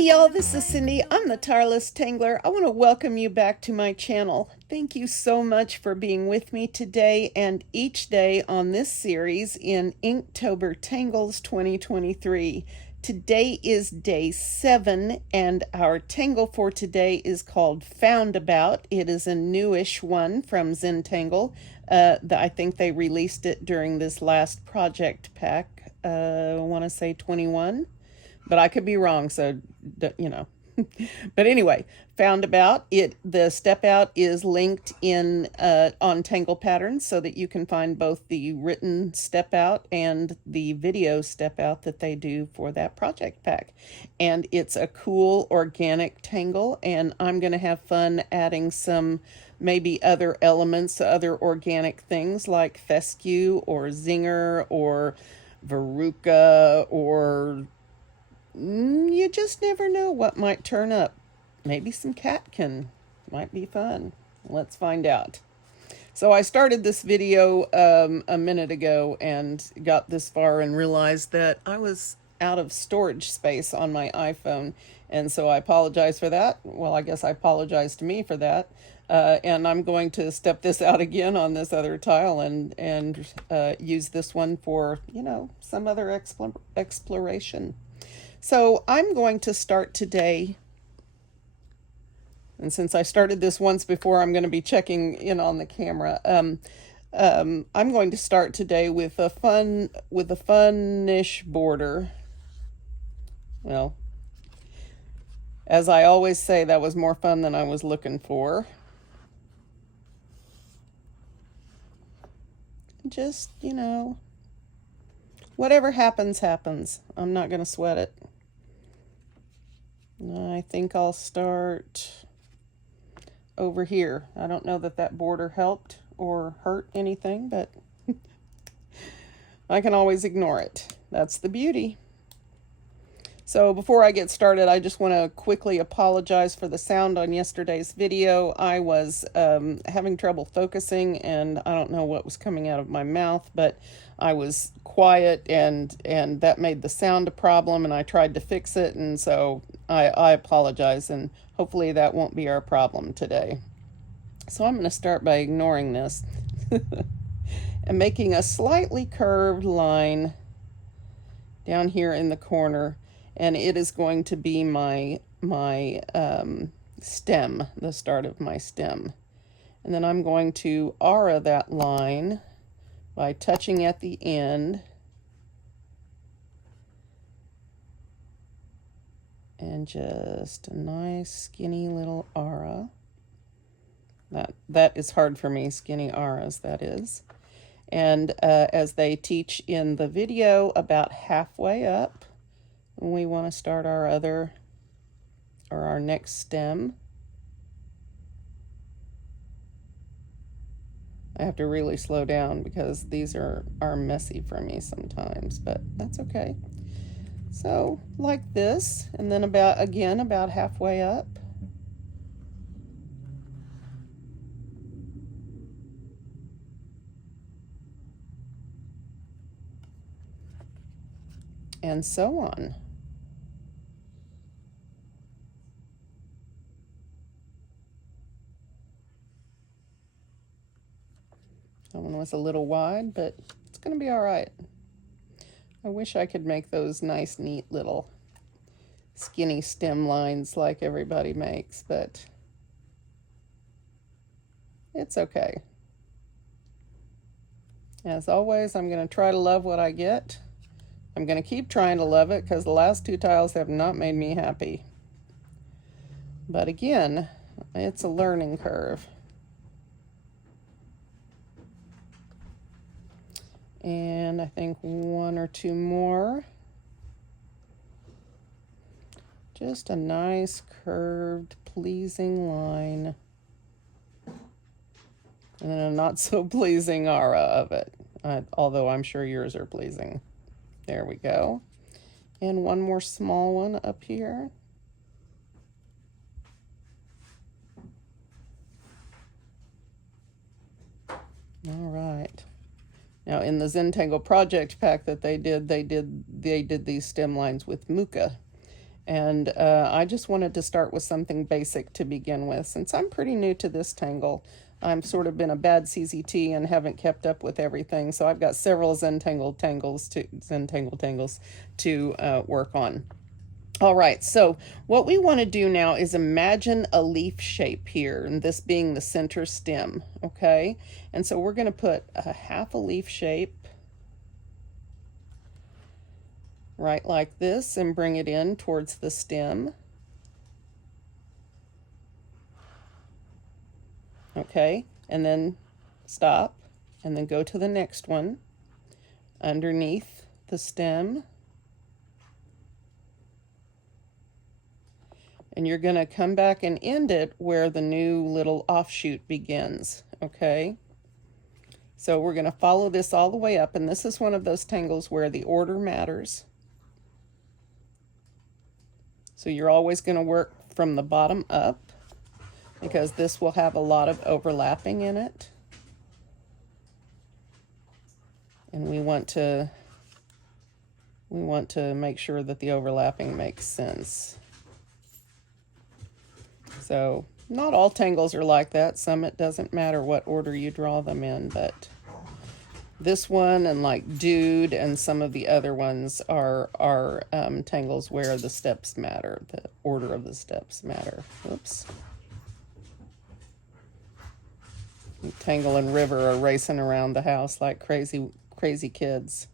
Hey y'all, this is Cyndee. I'm the Tireless Tangler. I want to welcome you back to my channel. Thank you so much for being with me today and each day on this series in Inktober Tangles 2023. Today is day 7 and our tangle for today is called Found About. It is a newish one from Zentangle. I think they released it during this last project pack. I want to say 21. But I could be wrong, so, you know. But anyway, Found About it. The step out is linked in on Tangle Patterns so that you can find both the written step out and the video step out that they do for that project pack. And it's a cool organic tangle, and I'm going to have fun adding some maybe other elements, other organic things like fescue or zinger or veruca or you just never know what might turn up. Maybe some catkin might be fun. Let's find out. So I started this video a minute ago and got this far and realized that I was out of storage space on my iPhone. And so I apologize for that. Well, I guess I apologize to me for that. And I'm going to step this out again on this other tile and use this one for, you know, some other exploration. So I'm going to start today, and since I started this once before, I'm going to be checking in on the camera. I'm going to start today with a fun-ish border. Well, as I always say, that was more fun than I was looking for. Just, you know, whatever happens, happens. I'm not going to sweat it. I think I'll start over here. I don't know that that border helped or hurt anything, but I can always ignore it. That's the beauty. So before I get started, I just want to quickly apologize for the sound on yesterday's video. I was having trouble focusing, and I don't know what was coming out of my mouth, but I was quiet, and that made the sound a problem, and I tried to fix it, and so I apologize, and hopefully that won't be our problem today. So I'm going to start by ignoring this and making a slightly curved line down here in the corner. And it is going to be my stem, the start of my stem. And then I'm going to aura that line by touching at the end. And just a nice skinny little aura. That is hard for me, skinny auras, that is. And as they teach in the video, about halfway up, we want to start our next stem. I have to really slow down because these are messy for me sometimes, but that's okay. So like this, and then about halfway up. And so on. That one was a little wide, but it's going to be all right. I wish I could make those nice, neat little skinny stem lines like everybody makes, but it's okay. As always, I'm going to try to love what I get. I'm going to keep trying to love it because the last two tiles have not made me happy. But again, it's a learning curve. And I think one or two more. Just a nice curved, pleasing line. And then a not so pleasing aura of it. Although I'm sure yours are pleasing. There we go. And one more small one up here. All right. Now in the Zentangle project pack that they did these stem lines with Muka. And I just wanted to start with something basic to begin with. Since I'm pretty new to this tangle, I'm sort of been a bad CZT and haven't kept up with everything. So I've got several Zentangle Tangles to work on. All right, so what we want to do now is imagine a leaf shape here, and this being the center stem, okay? And so we're going to put a half a leaf shape right like this and bring it in towards the stem. Okay, and then stop, and then go to the next one underneath the stem. And you're going to come back and end it where the new little offshoot begins, okay? So we're going to follow this all the way up, and this is one of those tangles where the order matters. So you're always going to work from the bottom up because this will have a lot of overlapping in it. And we want to make sure that the overlapping makes sense. So not all tangles are like that. Some it doesn't matter what order you draw them in, but this one and like Dude and some of the other ones are tangles where the steps matter, the order of the steps matter. Oops. Tangle and River are racing around the house like crazy kids.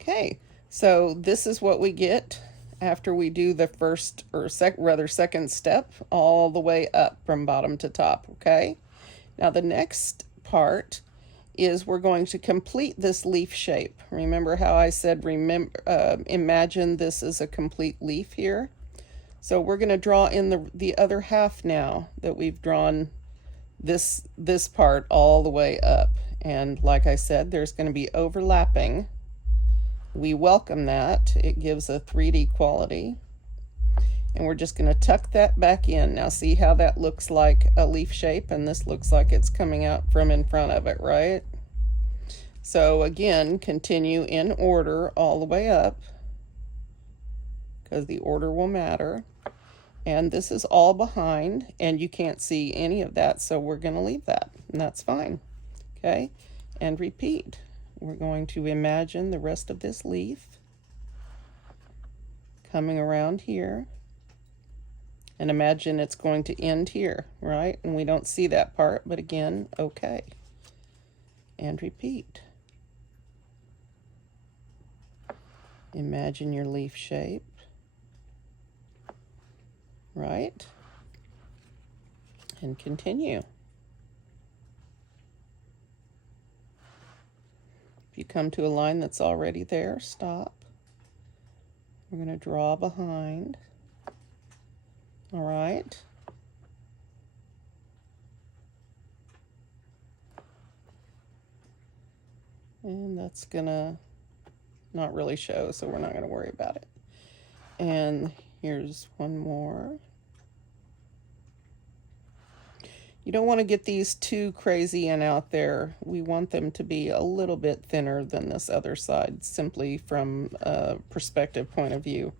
Okay, so this is what we get after we do the first or second step all the way up from bottom to top, okay? Now the next part is we're going to complete this leaf shape. Remember how I said imagine this is a complete leaf here? So we're going to draw in the other half now that we've drawn this part all the way up. And like I said, there's going to be overlapping. We welcome that. It gives a 3D quality. And we're just going to tuck that back in. Now see how that looks like a leaf shape, and this looks like it's coming out from in front of it, right? So again, continue in order all the way up because the order will matter. And this is all behind, and you can't see any of that, so we're going to leave that, and that's fine. Okay, and repeat. We're going to imagine the rest of this leaf coming around here, and imagine it's going to end here, right? And we don't see that part, but again, okay. And repeat. Imagine your leaf shape, right? And continue. If you come to a line that's already there, stop. We're going to draw behind. All right. And that's going to not really show, so we're not going to worry about it. And here's one more. You don't want to get these too crazy and out there. We want them to be a little bit thinner than this other side, simply from a perspective point of view,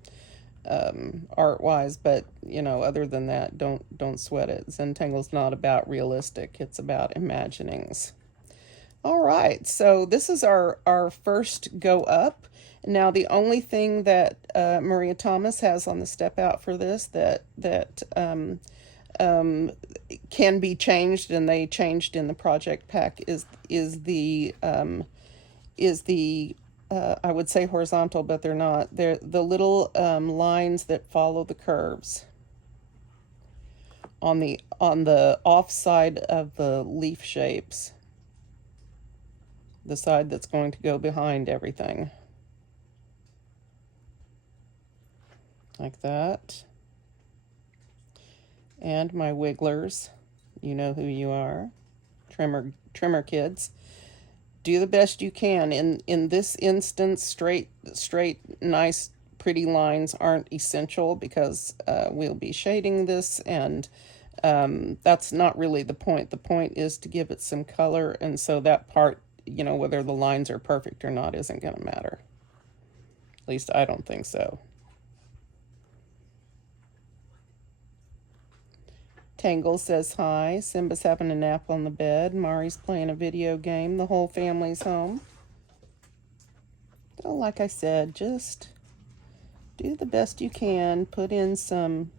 art-wise. But you know, other than that, don't sweat it. Zentangle's not about realistic; it's about imaginings. All right, so this is our first go up. Now the only thing that Maria Thomas has on the step out for this that can be changed, and they changed in the project pack, is the I would say horizontal, but they're not. They're the little lines that follow the curves on the off side of the leaf shapes, the side that's going to go behind everything, like that. And my wigglers, you know who you are, trimmer kids. Do the best you can. In this instance, straight, nice, pretty lines aren't essential because we'll be shading this, and that's not really the point. The point is to give it some color, and so that part you know, whether the lines are perfect or not isn't going to matter. At least I don't think so. Tangle says hi. Simba's having a nap on the bed. Mari's playing a video game. The whole family's home. Oh, like I said, just do the best you can. Put in some,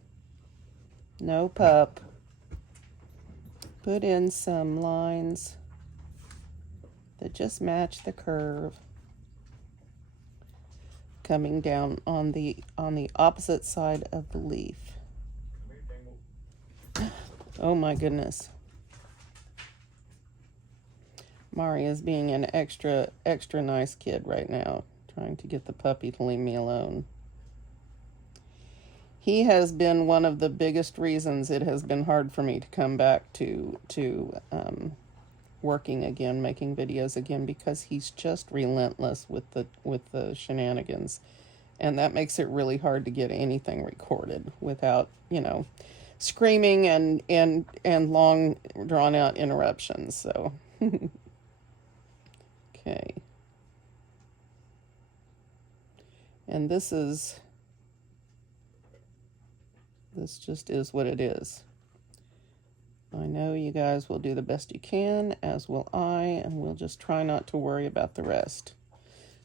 no pup. Put in some lines that just match the curve. Coming down on the opposite side of the leaf. Oh my goodness. Mari is being an extra nice kid right now, trying to get the puppy to leave me alone. He has been one of the biggest reasons it has been hard for me to come back to working again, making videos again, because he's just relentless with the shenanigans, and that makes it really hard to get anything recorded without, you know, screaming and long drawn out interruptions. So okay, and this just is what it is. I know you guys will do the best you can, as will I, and we'll just try not to worry about the rest.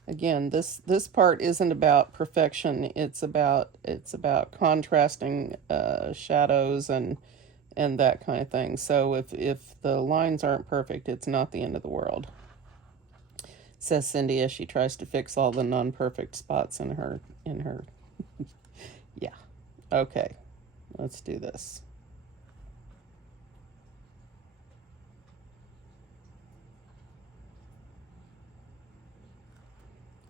Again, this part isn't about perfection. It's about contrasting shadows and that kind of thing. So if the lines aren't perfect, it's not the end of the world, says Cyndee as she tries to fix all the non-perfect spots in her yeah. Okay, let's do this.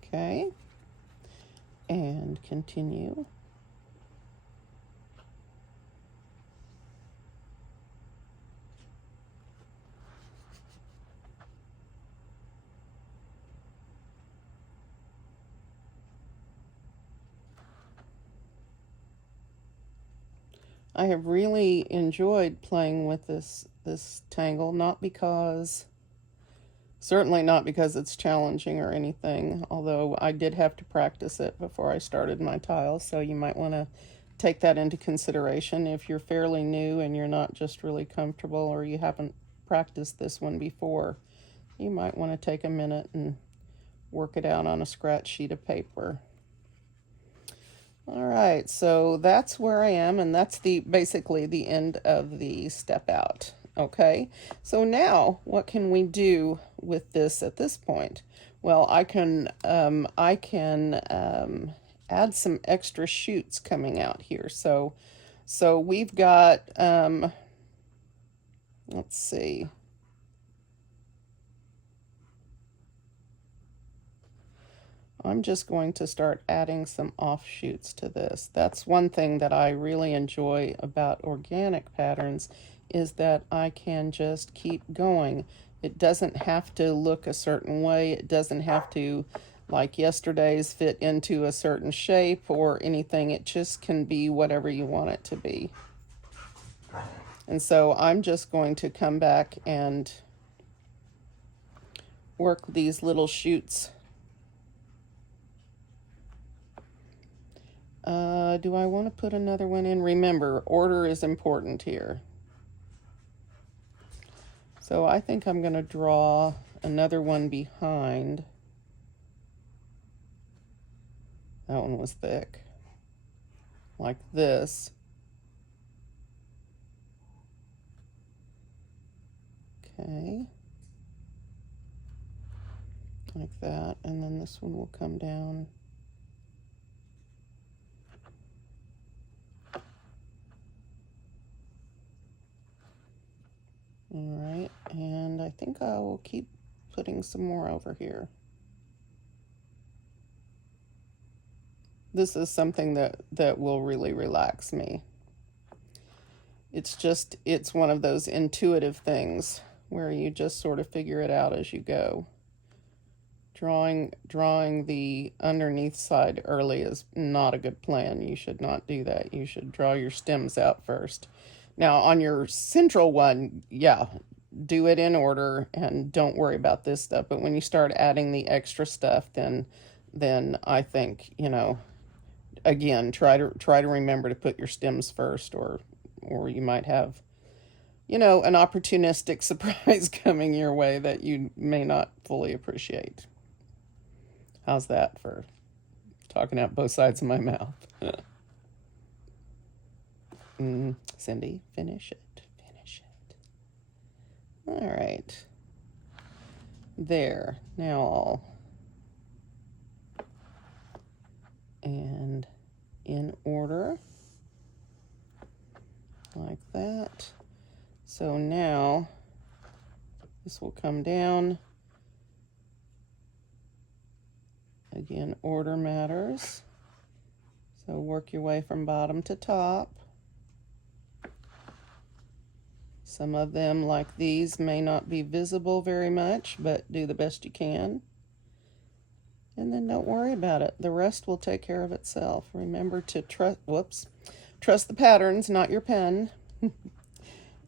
Okay, and continue. I have really enjoyed playing with this tangle, certainly not because it's challenging or anything, although I did have to practice it before I started my tiles, so you might want to take that into consideration. If you're fairly new and you're not just really comfortable, or you haven't practiced this one before, you might want to take a minute and work it out on a scratch sheet of paper. All right, so that's where I am, and that's basically the end of the step out. Okay, so now what can we do with this at this point? Well, I can add some extra shoots coming out here. So we've got let's see. I'm just going to start adding some offshoots to this. That's one thing that I really enjoy about organic patterns, is that I can just keep going. It doesn't have to look a certain way. It doesn't have to, like yesterday's, fit into a certain shape or anything. It just can be whatever you want it to be. And so I'm just going to come back and work these little shoots. Do I want to put another one in? Remember, order is important here. So I think I'm going to draw another one behind. That one was thick. Like this. Okay. Like that. And then this one will come down. All right, and I think I will keep putting some more over here. This is something that will really relax me. It's one of those intuitive things where you just sort of figure it out as you go. Drawing the underneath side early is not a good plan. You should not do that. You should draw your stems out first. Now, on your central one, yeah, do it in order and don't worry about this stuff. But when you start adding the extra stuff, then I think, you know, again, try to remember to put your stems first, or you might have, you know, an opportunistic surprise coming your way that you may not fully appreciate. How's that for talking out both sides of my mouth? Cyndee, finish it. Finish it. All right. There. Now all. And in order. Like that. So now this will come down. Again, order matters. So work your way from bottom to top. Some of them, like these, may not be visible very much, but do the best you can. And then don't worry about it. The rest will take care of itself. Remember to trust the patterns, not your pen.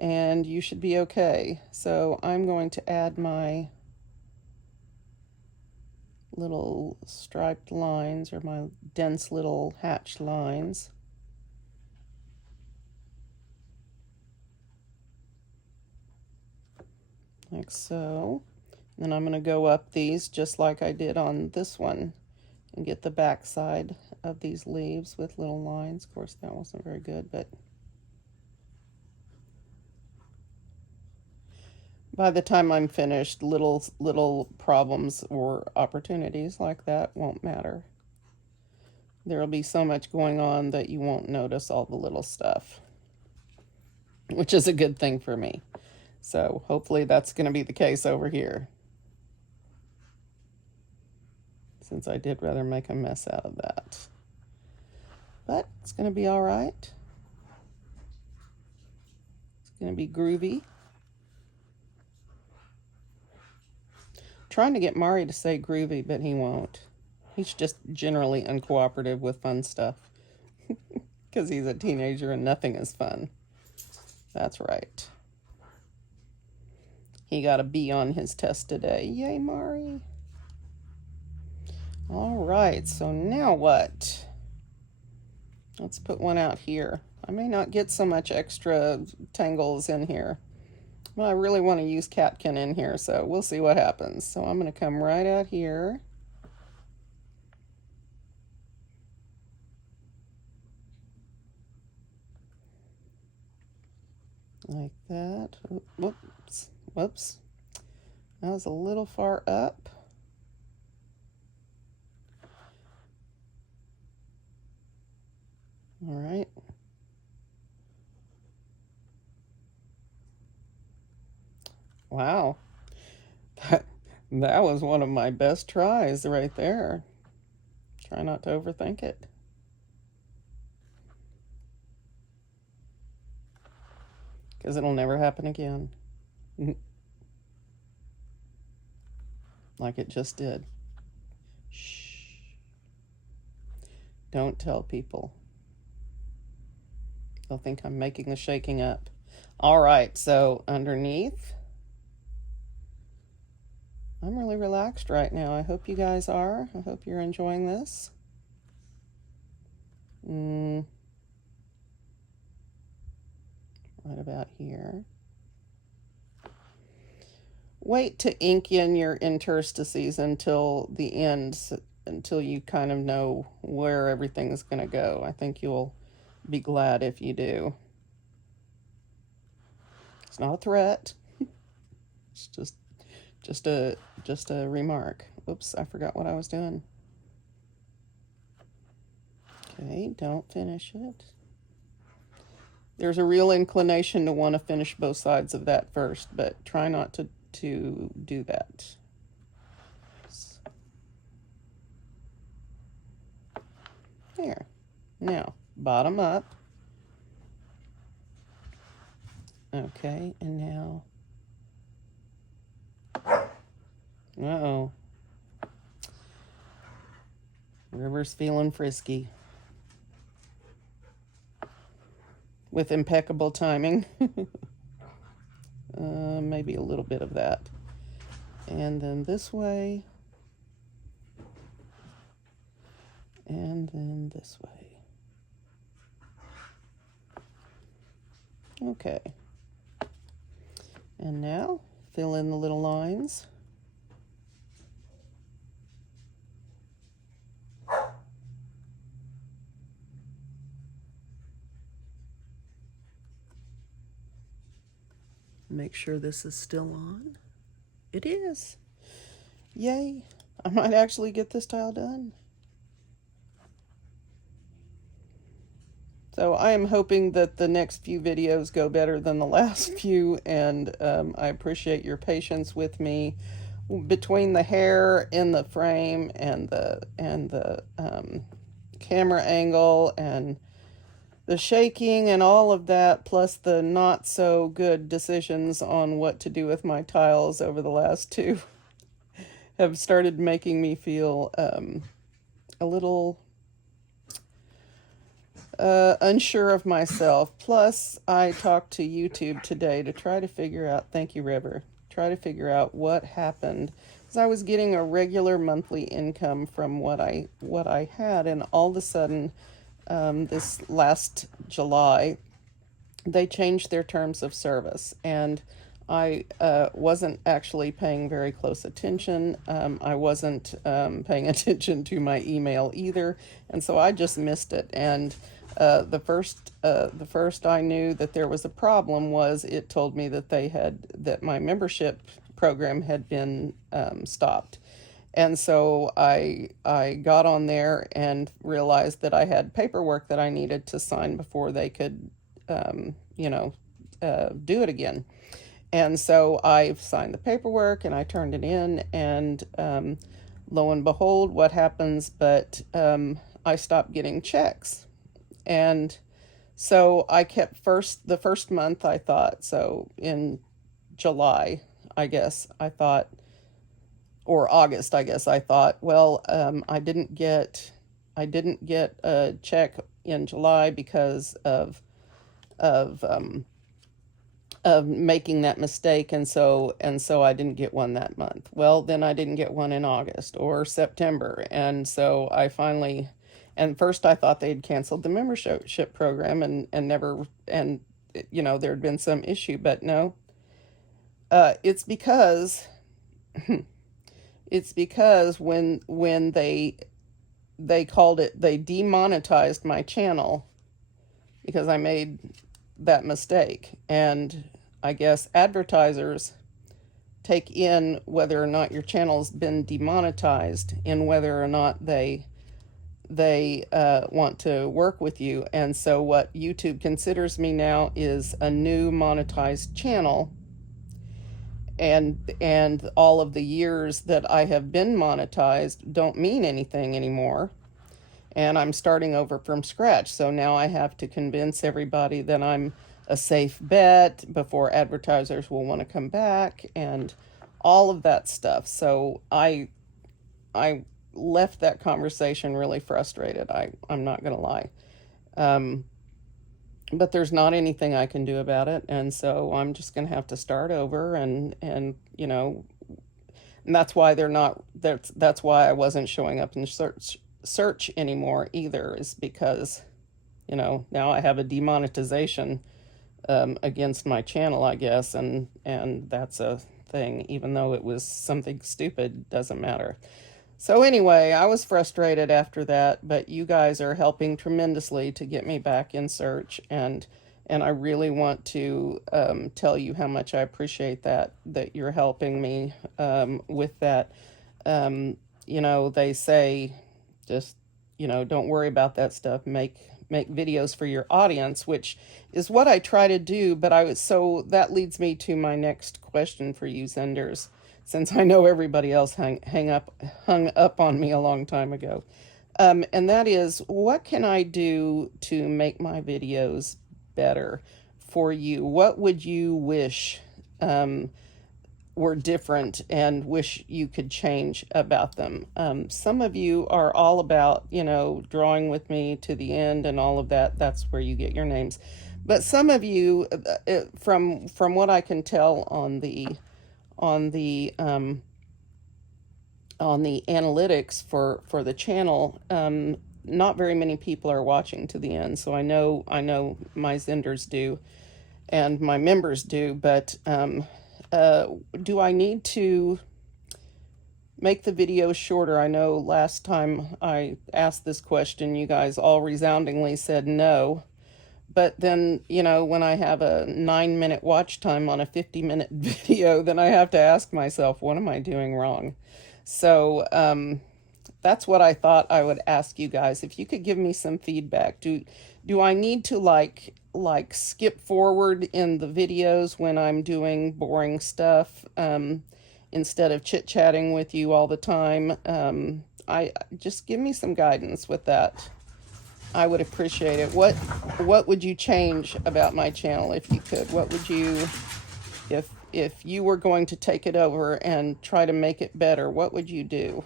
And you should be okay. So I'm going to add my little striped lines, or my dense little hatched lines. Like so. Then I'm going to go up these just like I did on this one and get the back side of these leaves with little lines. Of course, that wasn't very good, but by the time I'm finished, little problems or opportunities like that won't matter. There'll be so much going on that you won't notice all the little stuff, which is a good thing for me. So hopefully that's going to be the case over here, since I did rather make a mess out of that. But it's going to be all right. It's going to be groovy. Trying to get Mari to say groovy, but he won't. He's just generally uncooperative with fun stuff. Because he's a teenager and nothing is fun. That's right. He got a B on his test today. Yay, Mari. All right, so now what? Let's put one out here. I may not get so much extra tangles in here, but I really want to use catkin in here, so we'll see what happens. So I'm going to come right out here. Like that. Whoops. Whoops. That was a little far up. All right. Wow. That was one of my best tries right there. Try not to overthink it. Because it'll never happen again. Like it just did. Shh. Don't tell people. They'll think I'm making the shaking up. All right, so underneath. I'm really relaxed right now. I hope you guys are. I hope you're enjoying this. Right about here. Wait to ink in your interstices until the end, until you kind of know where everything's going to go. I think you'll be glad if you do. It's not a threat. It's just a remark. Oops, I forgot what I was doing. Okay, don't finish it. There's a real inclination to want to finish both sides of that first, but try not to do that. There. Now, bottom up. Okay, and now... Uh-oh. River's feeling frisky. With impeccable timing. maybe a little bit of that. And then this way. And then this way. Okay. And now fill in the little lines. Make sure this is still on. It is. Yay. I might actually get this tile done. So I am hoping that the next few videos go better than the last few, and I appreciate your patience with me between the hair in the frame and the camera angle and the shaking and all of that, plus the not so good decisions on what to do with my tiles over the last two have started making me feel a little unsure of myself. Plus, I talked to YouTube today to try to figure out, thank you, River, try to figure out what happened. Because I was getting a regular monthly income from what I had, and all of a sudden, this last July, they changed their terms of service, and I wasn't actually paying very close attention. I wasn't paying attention to my email either, and so I just missed it. And the first I knew that there was a problem was it told me that my membership program had been stopped. And so I got on there and realized that I had paperwork that I needed to sign before they could, do it again. And so I signed the paperwork and I turned it in, and lo and behold, what happens? But I stopped getting checks. And so I kept the first month I thought, so in July, I guess, I thought, or August, I guess I thought, well, I didn't get a check in July because of making that mistake, and so I didn't get one that month. Well, then I didn't get one in August or September, and so I finally, and first I thought they'd canceled the membership program and never, and there had been some issue, but no, it's because when they called it, they demonetized my channel because I made that mistake. And I guess advertisers take in whether or not your channel's been demonetized in whether or not they want to work with you. And so what YouTube considers me now is a new monetized channel, and all of the years that I have been monetized don't mean anything anymore, and I'm starting over from scratch. So now I have to convince everybody that I'm a safe bet before advertisers will want to come back and all of that stuff. So I left that conversation really frustrated. I'm not going to lie. But there's not anything I can do about it, and so I'm just going to have to start over, and that's why that's why I wasn't showing up in search anymore either, is because now I have a demonetization against my channel, I guess, and that's a thing, even though it was something stupid, doesn't matter. So anyway, I was frustrated after that, but you guys are helping tremendously to get me back in search, and I really want to tell you how much I appreciate that you're helping me with that. They say, just, don't worry about that stuff. Make videos for your audience, which is what I try to do. But so that leads me to my next question for you, Zenders, since I know everybody else hung up on me a long time ago. And that is, what can I do to make my videos better for you? What would you wish were different and wish you could change about them? Some of you are all about, drawing with me to the end and all of that. That's where you get your names. But some of you, from what I can tell on the on the analytics for the channel, not very many people are watching to the end. So I know my Zenders do, and my members do. But do I need to make the video shorter? I know last time I asked this question, you guys all resoundingly said no. But then, when I have a 9-minute watch time on a 50-minute video, then I have to ask myself, what am I doing wrong? So that's what I thought I would ask you guys. If you could give me some feedback. Do I need to like skip forward in the videos when I'm doing boring stuff, instead of chit-chatting with you all the time? I just give me some guidance with that. I would appreciate it. What would you change about my channel if you could? What would you, if you were going to take it over and try to make it better, what would you do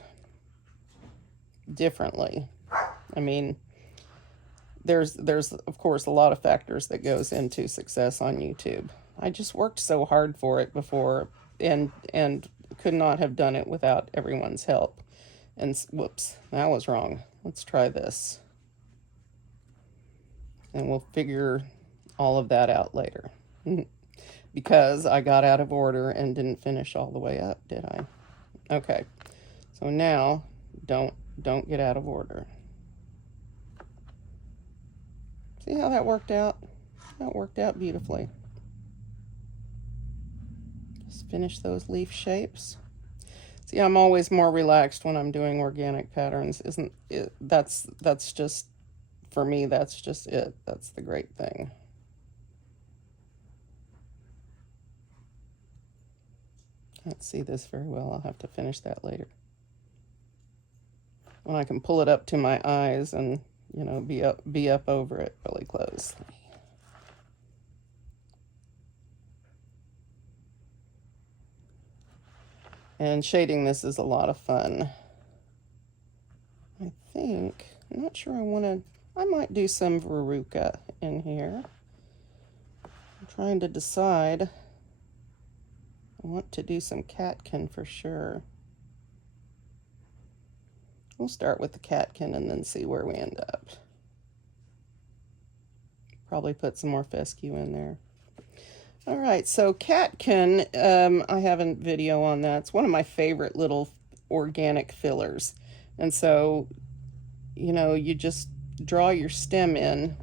differently? I mean, there's of course a lot of factors that goes into success on YouTube. I just worked so hard for it before, and could not have done it without everyone's help. And whoops, that was wrong. Let's try this. And we'll figure all of that out later. Because I got out of order and didn't finish all the way up, did I? Okay. So now, don't get out of order. See how that worked out? That worked out beautifully. Just finish those leaf shapes. See, I'm always more relaxed when I'm doing organic patterns, isn't it? That's just, for me, that's just it. That's the great thing. Can't see this very well. I'll have to finish that later. When I can pull it up to my eyes and, be up over it really close. And shading this is a lot of fun. I'm not sure I might do some Veruca in here. I'm trying to decide. I want to do some catkin for sure. We'll start with the catkin and then see where we end up. Probably put some more fescue in there. All right, so catkin, I have a video on that. It's one of my favorite little organic fillers. And so, you just draw your stem in,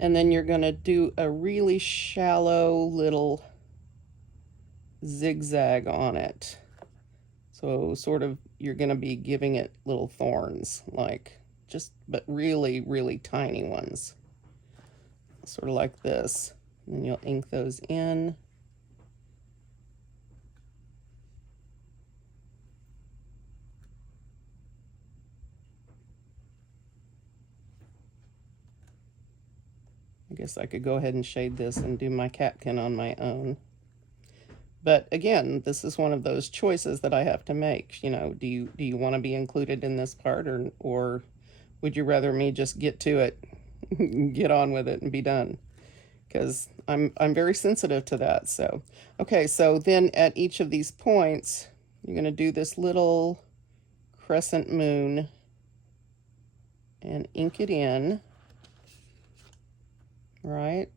and then you're going to do a really shallow little zigzag on it. So sort of, you're going to be giving it little thorns, but really, really tiny ones. Sort of like this. And then you'll ink those in. I guess I could go ahead and shade this and do my catkin on my own. But again, this is one of those choices that I have to make. Do you want to be included in this part, or would you rather me just get to it, get on with it, and be done? Because I'm very sensitive to that. So, okay, so then at each of these points, you're going to do this little crescent moon and ink it in, right?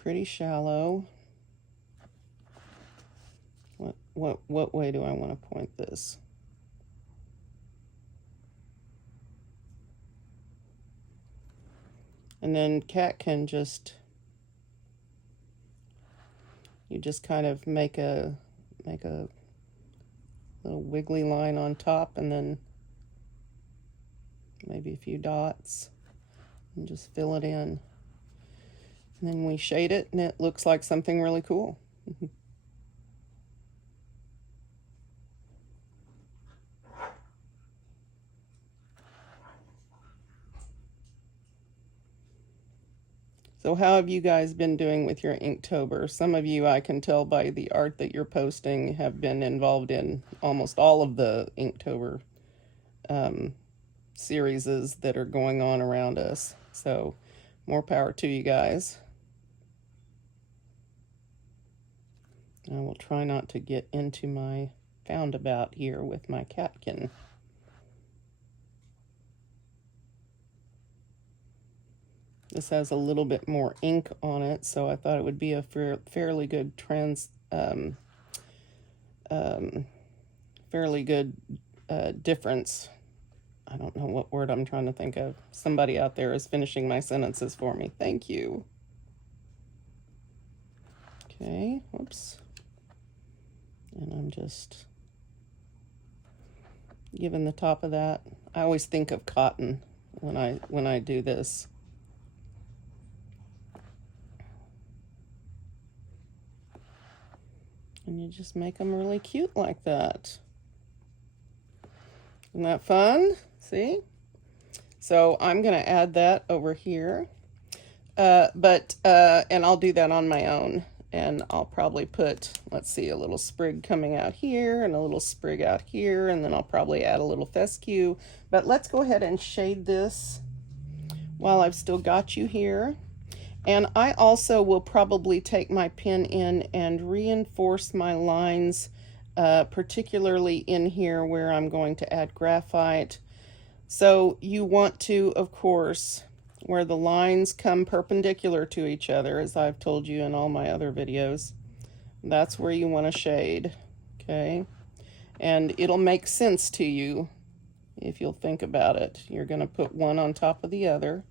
Pretty shallow. What way do I want to point this? And then catkin, you just kind of make a little wiggly line on top, and then maybe a few dots, and just fill it in. And then we shade it, and it looks like something really cool. So how have you guys been doing with your Inktober? Some of you, I can tell by the art that you're posting, have been involved in almost all of the Inktober series that are going on around us. So more power to you guys. I will try not to get into my foundabout here with my catkin. This has a little bit more ink on it, so I thought it would be a fairly good difference. I don't know what word I'm trying to think of. Somebody out there is finishing my sentences for me. Thank you. Okay, whoops. And I'm just giving the top of that. I always think of cotton when I do this. And you just make them really cute like that. Isn't that fun? See? So I'm going to add that over here. And I'll do that on my own. And I'll probably put, let's see, a little sprig coming out here and a little sprig out here. And then I'll probably add a little fescue. But let's go ahead and shade this while I've still got you here. And I also will probably take my pen in and reinforce my lines, particularly in here where I'm going to add graphite. So you want to, of course, where the lines come perpendicular to each other, as I've told you in all my other videos, that's where you want to shade, okay? And it'll make sense to you if you'll think about it. You're going to put one on top of the other.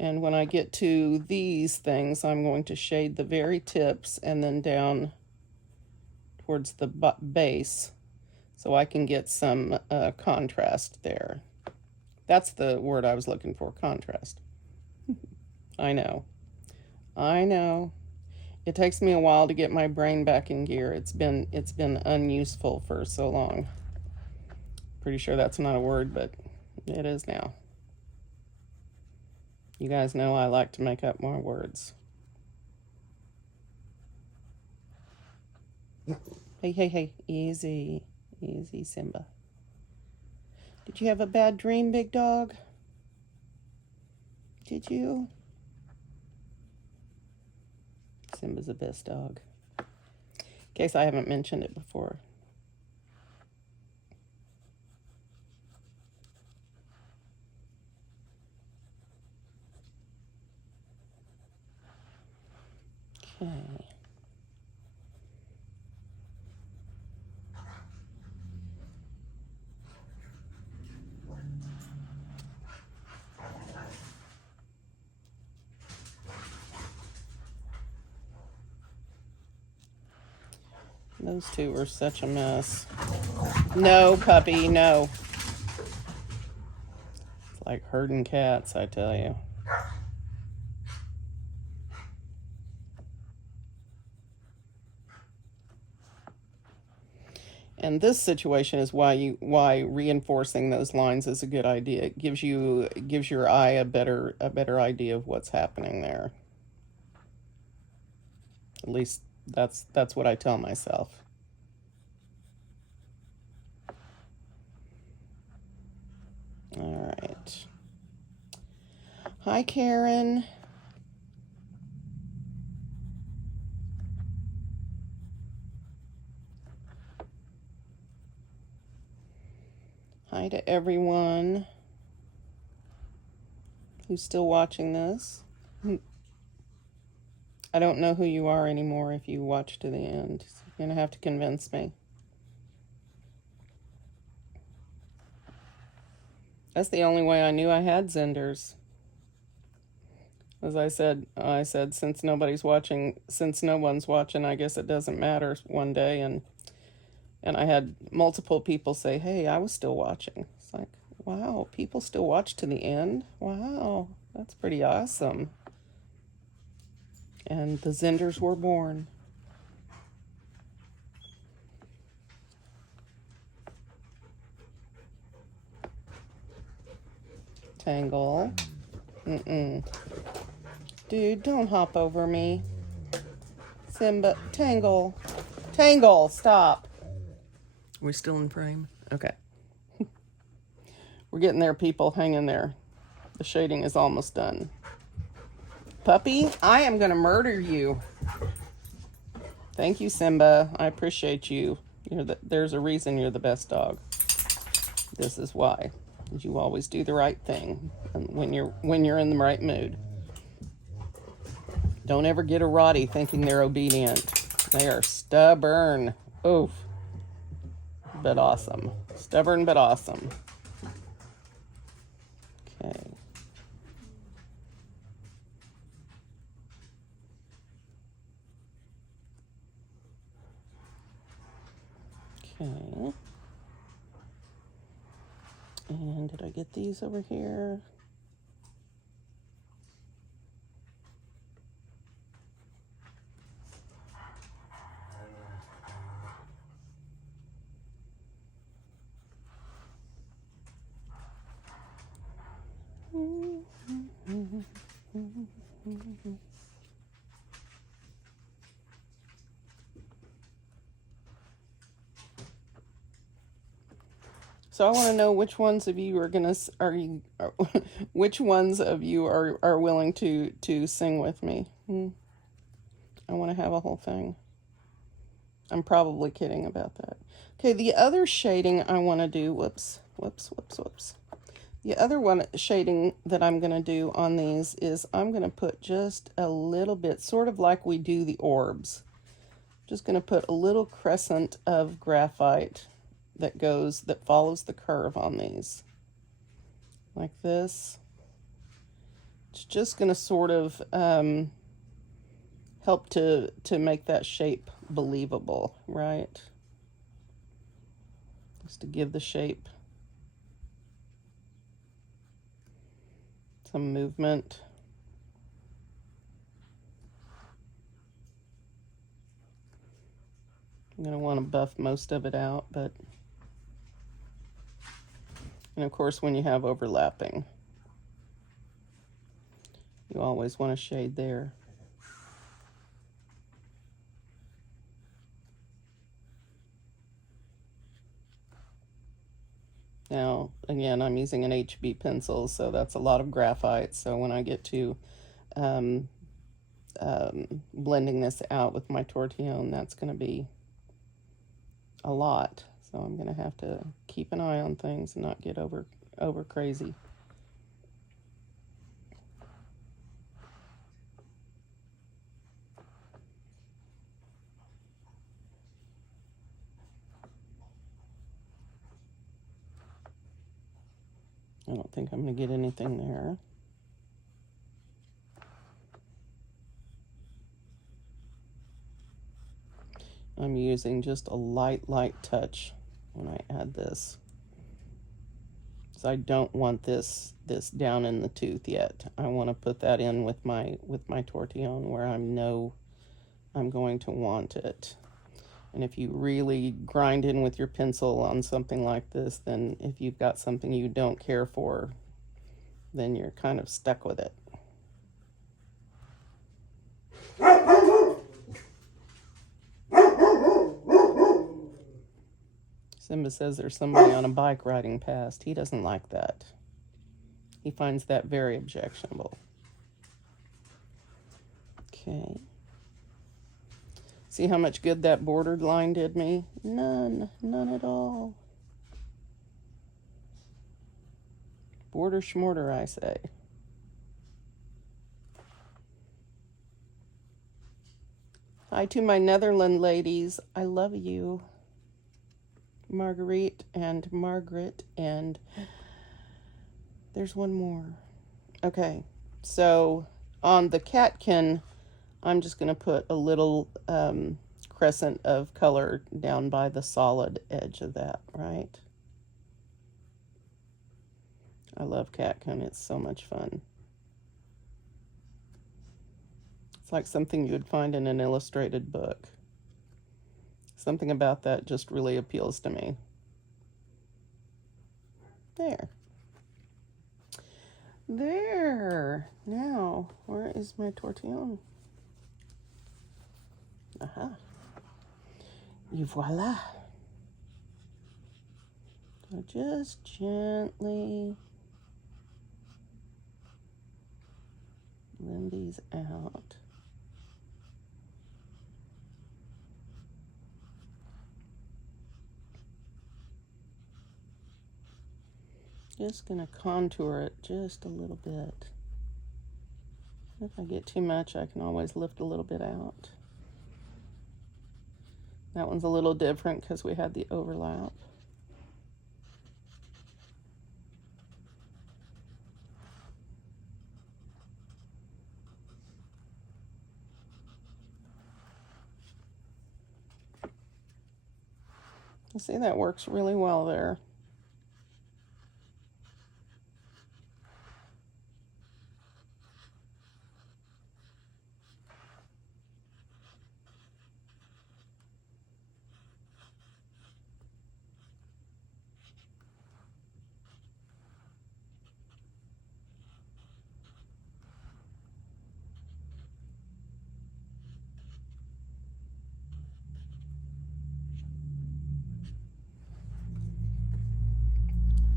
And when I get to these things, I'm going to shade the very tips and then down towards the base so I can get some contrast there. That's the word I was looking for, contrast. I know. It takes me a while to get my brain back in gear. It's been unuseful for so long. Pretty sure that's not a word, but it is now. You guys know I like to make up more words. Hey, easy, Simba. Did you have a bad dream, big dog? Did you? Simba's the best dog. In case I haven't mentioned it before. Okay. Those two were such a mess. No, puppy, no. It's like herding cats, I tell you. And this situation is why reinforcing those lines is a good idea. It gives your eye a better idea of what's happening there. At least that's what I tell myself. All right. Hi, Karen. Hi to everyone who's still watching this. I don't know who you are anymore if you watch to the end. So you're going to have to convince me. That's the only way I knew I had Zenders. As I said, since no one's watching, I guess it doesn't matter one day. And I had multiple people say, hey, I was still watching. It's like, wow, people still watch to the end? Wow, that's pretty awesome. And the Zenders were born. tangle. Dude, don't hop over me. Simba, tangle. Tangle, stop. We're still in frame? Okay. We're getting there, people. Hang in there. The shading is almost done. Puppy, I am going to murder you. Thank you, Simba. I appreciate you. There's a reason you're the best dog. This is why. You always do the right thing when you're in the right mood. Don't ever get a Roddy thinking they're obedient. They are stubborn. Oof. But awesome. Stubborn but awesome. Okay. Okay. And did I get these over here? So I want to know which ones of you which ones of you are willing to sing with me. I want to have a whole thing. I'm probably kidding about that. Okay, the other shading I want to do, whoops. The other one shading that I'm going to do on these is I'm going to put just a little bit, sort of like we do the orbs. Just going to put a little crescent of graphite that follows the curve on these. Like this. It's just going to sort of help to make that shape believable, right? Just to give the shape some movement. I'm going to want to buff most of it out, but... And of course, when you have overlapping, you always want to shade there. Now, again, I'm using an HB pencil, so that's a lot of graphite. So when I get to blending this out with my tortillon, that's going to be a lot. So I'm going to have to keep an eye on things and not get over crazy. I don't think I'm going to get anything there. I'm using just a light touch when I add this. So I don't want this down in the tooth yet. I want to put that in with my tortillon where I know I'm going to want it. And if you really grind in with your pencil on something like this, then if you've got something you don't care for, then you're kind of stuck with it. Simba says there's somebody on a bike riding past. He doesn't like that. He finds that very objectionable. Okay. See how much good that bordered line did me? None at all. Border schmorter, I say. Hi to my Netherlands ladies. I love you. Marguerite and Margaret, and there's one more. Okay, so on the catkin, I'm just going to put a little crescent of color down by the solid edge of that, right? I love catkin. It's so much fun. It's like something you would find in an illustrated book. Something about that just really appeals to me. There. There. Now, where is my tortillon? Aha. Et voila. So just gently blend these out. Just going to contour it just a little bit. If I get too much, I can always lift a little bit out. That one's a little different because we had the overlap. You see, that works really well there.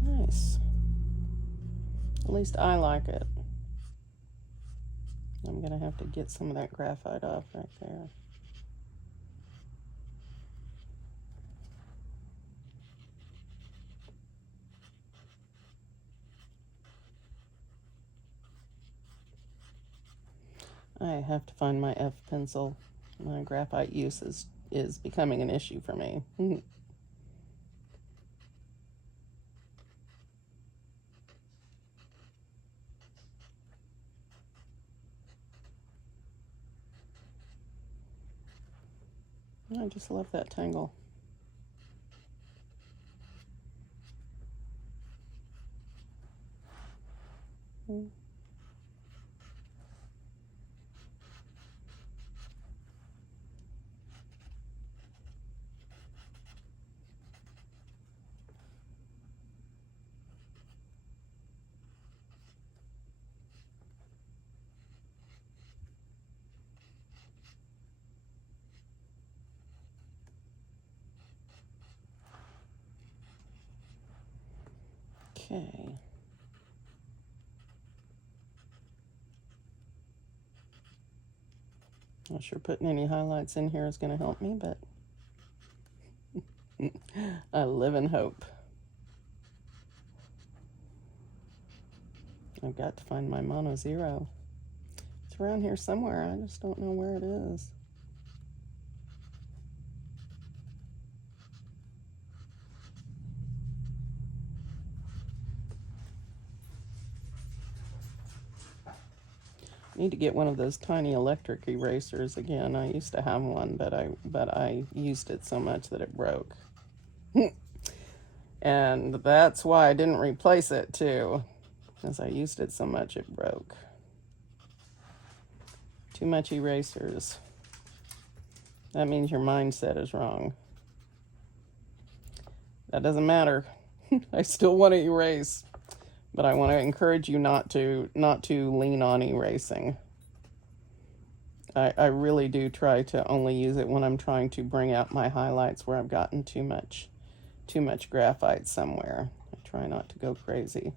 Nice. At least I like it. I'm going to have to get some of that graphite off right there. I have to find my F pencil. My graphite use is becoming an issue for me. I just love that tangle. Okay. Not sure putting any highlights in here is going to help me, but I live in hope. I've got to find my mono zero. It's around here somewhere. I just don't know where it is. Need to get one of those tiny electric erasers again. I used to have one, but I used it so much that it broke. And that's why I didn't replace it too, because I used it so much it broke. Too much erasers. That means your mindset is wrong. That doesn't matter. I still want to erase. But I want to encourage you not to lean on erasing. I really do try to only use it when I'm trying to bring out my highlights where I've gotten too much graphite somewhere. I try not to go crazy.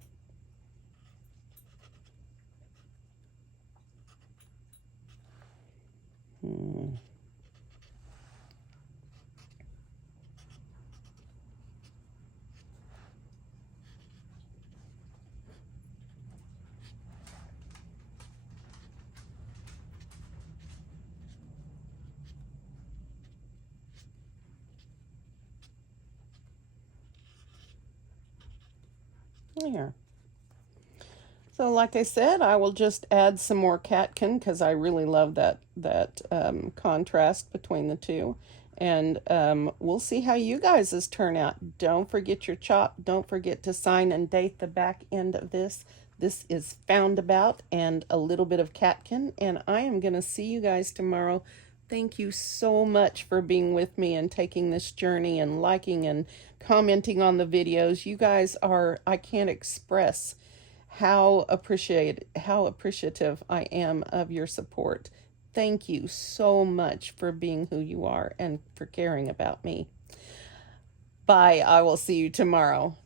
Here. So like I said, I will just add some more catkin because I really love that contrast between the two. And we'll see how you guys' turn out. Don't forget your chop. Don't forget to sign and date the back end of this. This is Found About and a little bit of catkin. And I am going to see you guys tomorrow. Thank you so much for being with me and taking this journey and liking and commenting on the videos. You guys are, I can't express how appreciative I am of your support. Thank you so much for being who you are and for caring about me. Bye. I will see you tomorrow.